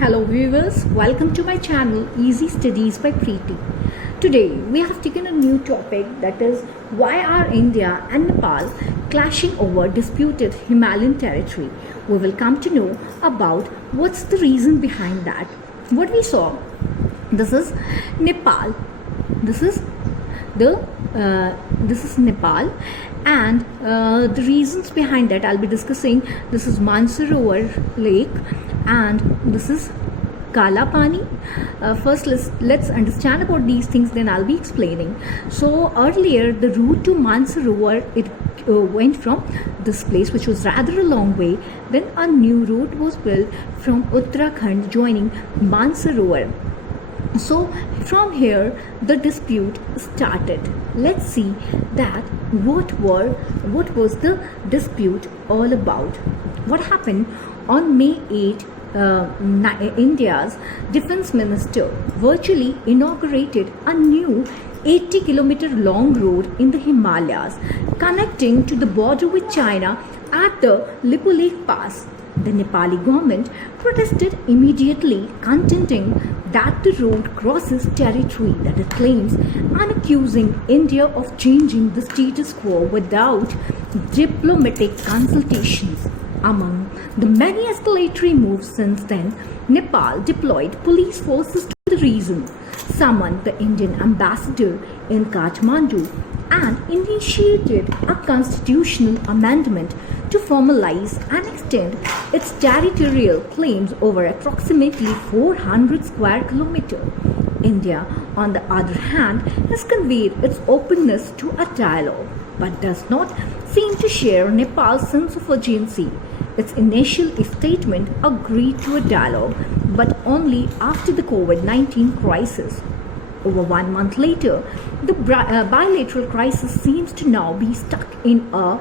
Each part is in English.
Hello viewers, welcome to my channel Easy Studies by Preeti. Today we have taken a new topic, that is why are India and Nepal clashing over disputed Himalayan territory. We will come to know about what's the reason behind that. What we saw, this is Nepal, this is Nepal, and the reasons behind that I'll be discussing. This is Mansarovar Lake and this is Kala Pani. First let's understand about these things, then I'll be explaining. So earlier the route to Mansarovar, it went from this place, which was rather a long way. Then a new route was built from Uttarakhand joining Mansarovar. So from here the dispute started. Let's see that what was the dispute all about. What happened on May 8, India's defense minister virtually inaugurated a new 80-kilometer long road in the Himalayas connecting to the border with China at the Lipulekh Pass. The Nepali government protested immediately, contending that the road crosses territory that it claims and accusing India of changing the status quo without diplomatic consultations. Among the many escalatory moves since then, Nepal deployed police forces to the region, summoned the Indian ambassador in Kathmandu, and initiated a constitutional amendment to formalize and extend its territorial claims over approximately 400 square kilometers. India, on the other hand, has conveyed its openness to a dialogue, but does not seem to share Nepal's sense of urgency. Its initial statement agreed to a dialogue, but only after the COVID-19 crisis. Over 1 month later, the bilateral crisis seems to now be stuck in a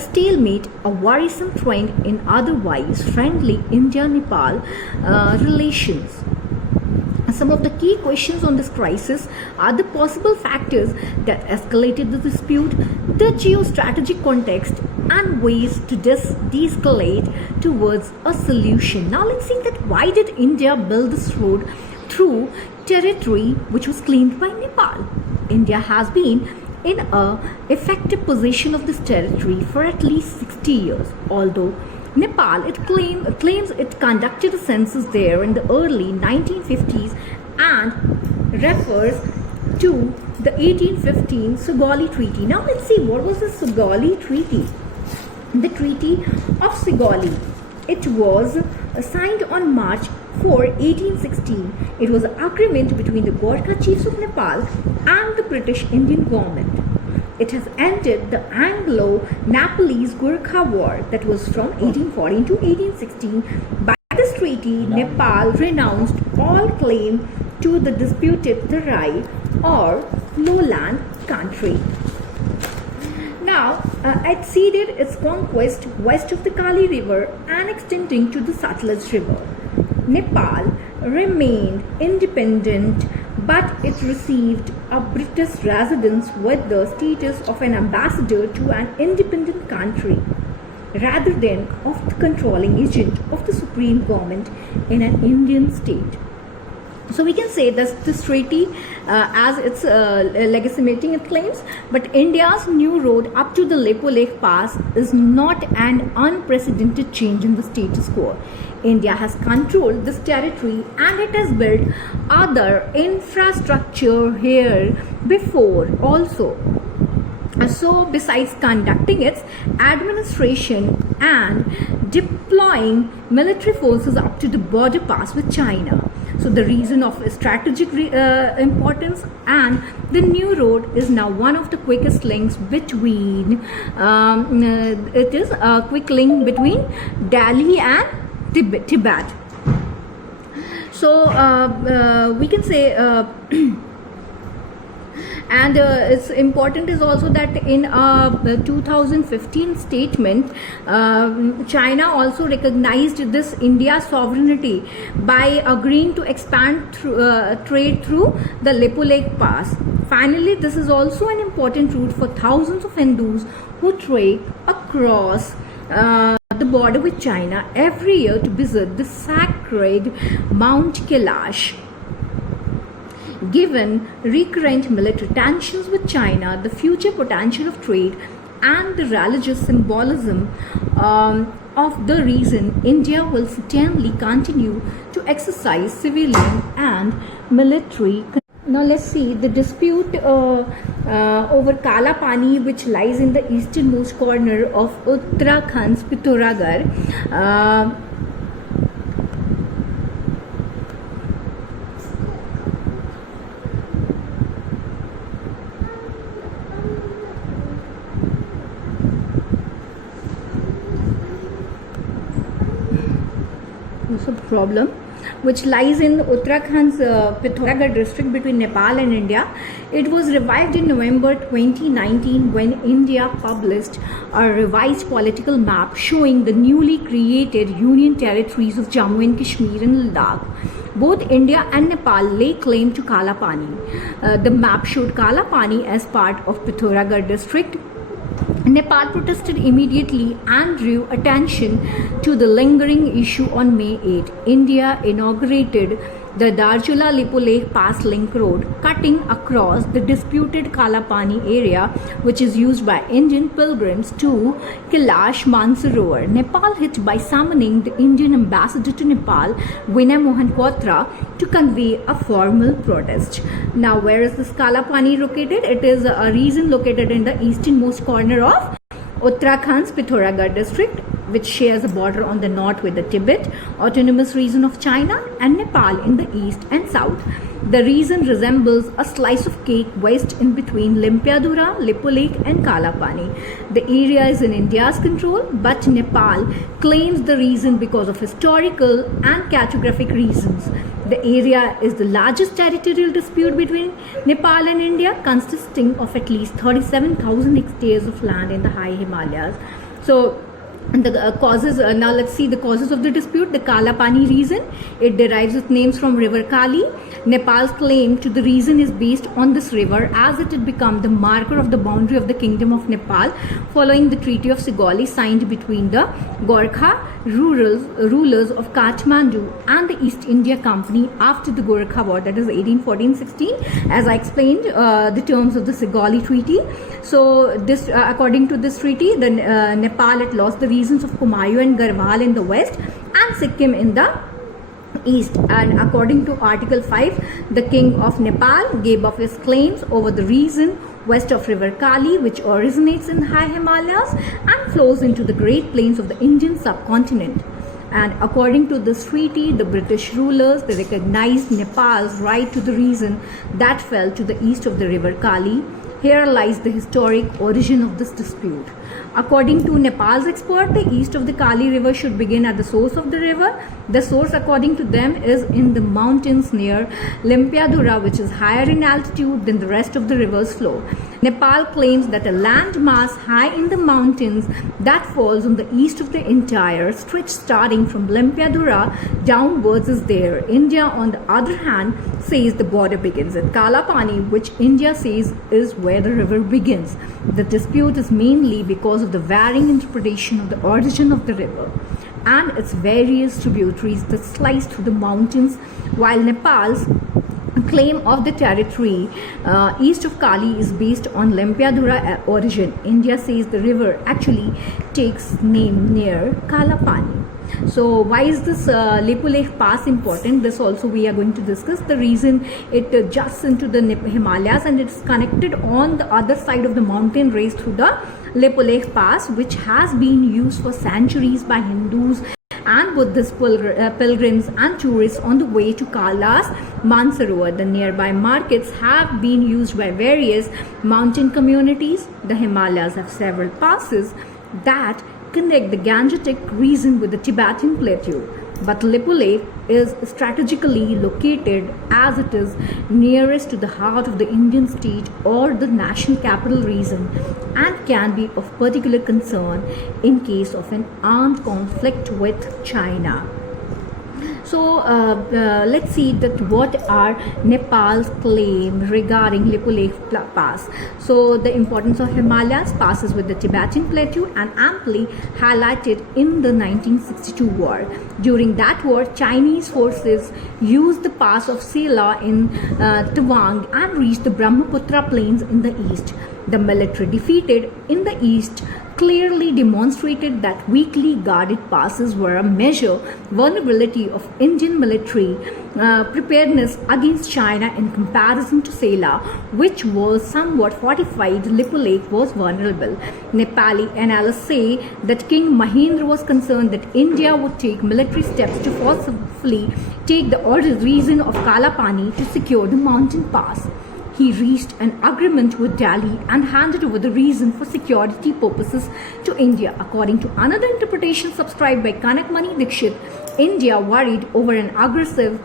stalemate, a worrisome trend in otherwise friendly India-Nepal relations. Some of the key questions on this crisis are the possible factors that escalated the dispute, the geostrategic context, and ways to de-escalate towards a solution. Now let's see that why did India build this road through territory which was claimed by Nepal. India has been in a effective possession of this territory for at least 60 years, although Nepal claims it conducted a census there in the early 1950s and refers to the 1815 Sugauli Treaty. Now let's see, what was the Sugauli Treaty? The Treaty of Sugauli. It was signed on March 4, 1816. It was an agreement between the Gorkha chiefs of Nepal and the British Indian government. It has ended the Anglo-Nepalese Gorkha War that was from 1814 to 1816. By this treaty, Nepal renounced all claim to the disputed Tarai or lowland country. Now, it ceded its conquest west of the Kali River and extending to the Satluj River. Nepal remained independent, but it received a British residence with the status of an ambassador to an independent country, rather than of the controlling agent of the supreme government in an Indian state. So we can say that this treaty as its legitimating it claims, but India's new road up to the Lipulekh Pass is not an unprecedented change in the status quo. India has controlled this territory and it has built other infrastructure here before also. So besides conducting its administration and deploying military forces up to the border pass with China. So the reason of strategic importance, and the new road is now one of the quickest links between, it is a quick link between Delhi and Tibet. So we can say and it's important is also that in a 2015 statement, China also recognized this India's sovereignty by agreeing to expand trade through the Lipulekh Pass. Finally, this is also an important route for thousands of Hindus who trek across the border with China every year to visit the sacred sacred Mount Kailash. Given recurrent military tensions with China, the future potential of trade, and the religious symbolism of the region, India will certainly continue to exercise civilian and military. Now let's see the dispute over Kala Pani, which lies in the easternmost corner of Uttarakhand's Pithoragarh. Problem, which lies in Uttarakhand's Pithoragarh district between Nepal and India. It was revived in November 2019 when India published a revised political map showing the newly created union territories of Jammu and Kashmir and Ladakh. Both India and Nepal lay claim to Kala Pani. The map showed Kala Pani as part of Pithoragarh district. Nepal protested immediately and drew attention to the lingering issue on May 8. India inaugurated the Darjula-Lipulekh Pass Link Road, cutting across the disputed Kala Pani area, which is used by Indian pilgrims to Kailash Mansarovar. Nepal hit by summoning the Indian ambassador to Nepal, Vinay Mohan Kwatra, to convey a formal protest. Now, where is this Kala Pani located? It is a region located in the easternmost corner of Uttarakhand's Pithoragarh district, which shares a border on the north with the Tibet Autonomous Region of China and Nepal in the east and south. The region resembles a slice of cake wedged in between Limpiadhura, Lipulekh and Kala Pani. The area is in India's control, but Nepal claims the region because of historical and cartographic reasons. The area is the largest territorial dispute between Nepal and India, consisting of at least 37,000 hectares of land in the high Himalayas. So, the causes, now let's see the causes of the dispute. The Kala Pani region, it derives its names from river Kali. Nepal's claim to the region is based on this river, as it had become the marker of the boundary of the Kingdom of Nepal following the Treaty of Sigoli signed between the Gorkha rulers of Kathmandu and the East India Company after the Gorkha War, that is 1814-16, as I explained the terms of the Sigoli Treaty. So this according to this treaty, the Nepal had lost the regions of Kumayu and Garhwal in the west and Sikkim in the east, and according to Article 5, the King of Nepal gave up his claims over the region west of river Kali, which originates in high Himalayas and flows into the Great Plains of the Indian subcontinent. And according to this treaty, the British rulers, they recognized Nepal's right to the region that fell to the east of the river Kali. Here lies the historic origin of this dispute. According to Nepal's expert, the east of the Kali river should begin at the source of the river. The source, according to them, is in the mountains near Limpiadhura, which is higher in altitude than the rest of the river's flow. Nepal claims that a land mass high in the mountains that falls on the east of the entire stretch starting from Limpiadhura downwards is there. India, on the other hand, says the border begins at Kala Pani, which India says is where the river begins. The dispute is mainly because of the varying interpretation of the origin of the river and its various tributaries that slice through the mountains, while Nepal's claim of the territory east of Kali is based on Limpiadhura origin. India says the river actually takes name near Kala Pani. So why is this Lipulekh Pass important? This also we are going to discuss. The reason it juts into the Himalayas and it's connected on the other side of the mountain range through the Lipulekh Pass, which has been used for centuries by Hindus and Buddhist pilgrims and tourists on the way to Kailash Mansarovar. The nearby markets have been used by various mountain communities. The Himalayas have several passes that connect the Gangetic region with the Tibetan plateau. But Lipulekh is strategically located as it is nearest to the heart of the Indian state or the national capital region and can be of particular concern in case of an armed conflict with China. So let's see that what are Nepal's claim regarding Lipulekh Pass. So the importance of Himalayas passes with the Tibetan Plateau and amply highlighted in the 1962 war. During that war, Chinese forces used the pass of Sela in Tawang and reached the Brahmaputra plains in the east. The military defeated in the east clearly demonstrated that weakly guarded passes were a measure vulnerability of Indian military preparedness against China in comparison to Sela, which was somewhat fortified. Lipulekh was vulnerable. Nepali analysts say that King Mahendra was concerned that India would take military steps to forcefully take the region of Kalapani to secure the mountain pass. He reached an agreement with Delhi and handed over the region for security purposes to India. According to another interpretation subscribed by Kanakmani Dixit, India, worried over an aggressive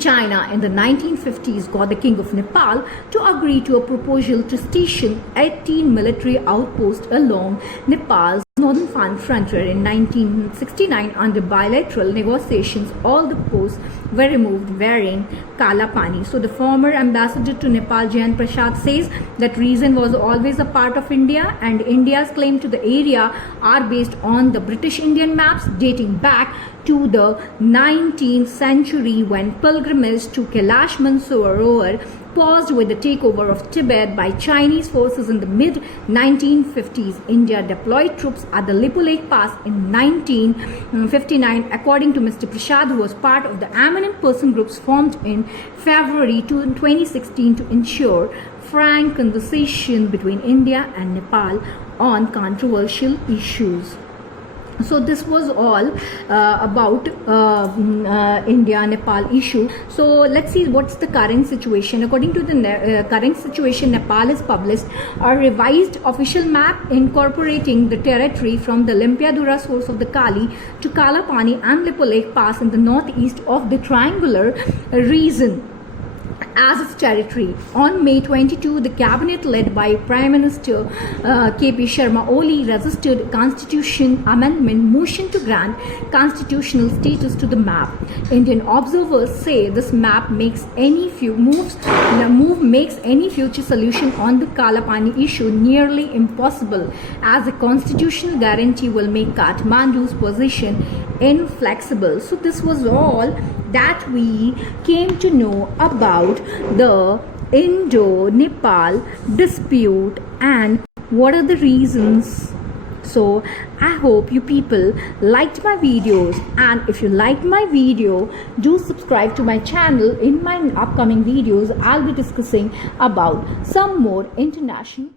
China in the 1950s, got the King of Nepal to agree to a proposal to station 18 military outposts along Nepal's northern frontier. In 1969, under bilateral negotiations, all the posts were removed, wearing Kalapani. So the former ambassador to Nepal, Jayant Prasad, says that region was always a part of India, and India's claim to the area are based on the British Indian maps dating back to the 19th century, when pilgrimage to Kailash Mansarovar paused with the takeover of Tibet by Chinese forces in the mid-1950s. India deployed troops at the Lipulekh Pass in 1959, according to Mr. Prasad, who was part of the eminent person groups formed in February 2016 to ensure frank conversation between India and Nepal on controversial issues. So this was all about India-Nepal issue. So let's see what's the current situation. According to the current situation, Nepal has published a revised official map incorporating the territory from the Limpiadura source of the Kali to Kalapani and Lipulekh Pass in the northeast of the triangular region as its territory. On May 22, the cabinet led by Prime Minister KP Sharma Oli resisted constitution amendment motion to grant constitutional status to the map. Indian observers say this map makes any makes any future solution on the Kalapani issue nearly impossible, as a constitutional guarantee will make Kathmandu's position inflexible. So this was all that we came to know about the Indo-Nepal dispute and what are the reasons. So I hope you people liked my videos, and if you liked my video, do subscribe to my channel. In my upcoming videos, I'll be discussing about some more international